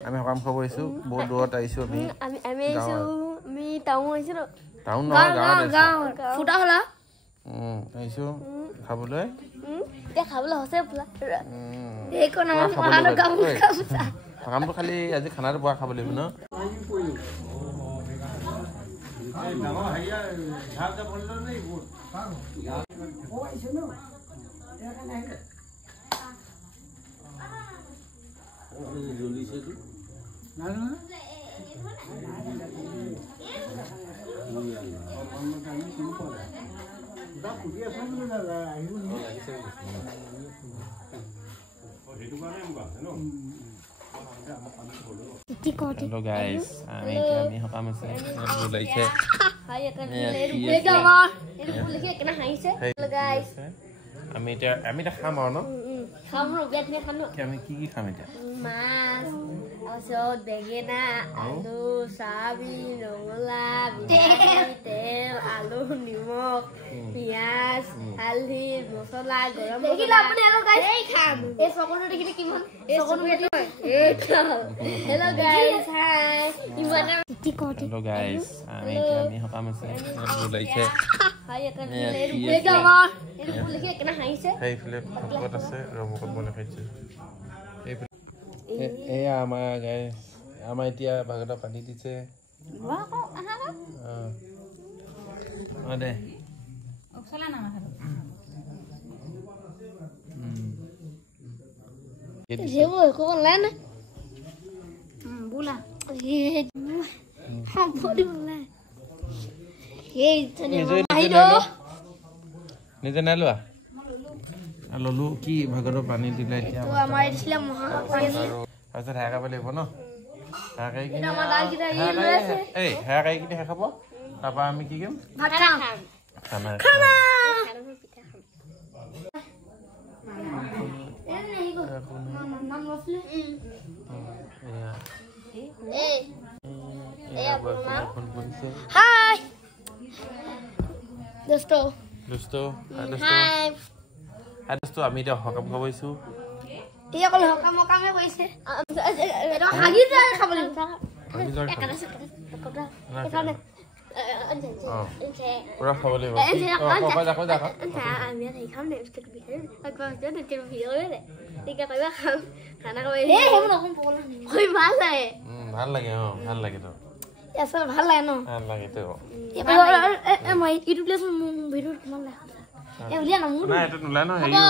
আমি সকাম খাব আহিছো বহুত দূৰত আহিছো আমি আহিছো আমি টাউন আহিছো ন টাউন নহয় গাঁৱত ফুটা হলা আহিছো খাবলৈ এতিয়া খাবলৈ হৈছে ফুলা এই কোন আমাৰ সকামটো খালি আজি খানাটো পোৱা খাব লাগিব ন Hello guys, আমি সকাম আছে বুলাইছে আমি এটা খাম আৰু ন আমি কি খাম এতিয়া মাছ তাৰপিছত বেঙেনা আলু চয়াবিন ৰঙালাও তেল আলু নিমখ পিঁয়াজ হালধি মছলা গৰম মছলা এই চকৰটো দেখিলে কিমান Hello guys, hi. Hello guys, আমি সকাম আছে বুলাইছে সেইফালে ভকত আছে ভকত বনাই খাইছে এয়া আমাৰ গাইছ আমাৰ এতিয়া ভাগত পানী দিছে দে নিজে নাই লোৱা ললো কি ভাগত পানী দিলে এতিয়া তাৰপিছত হেয়া খাব লাগিব ন হেয়া খাই কিনে খাব তাৰপৰা আমি কি কৰিম খানা Hi. Dosto. আমি এতিয়া সকাম খাব আহিছো এতিয়া কল হকামে কৈছে এটা হাগি যায় খাবলৈ পুৰা খাব লাগিব ভাল লাগে ভাল লাগে তো ভাল লাগে ন ভাল লাগে তো মই ইউটিউব ভিডিঅ কিমান লাগে উলিয়া ন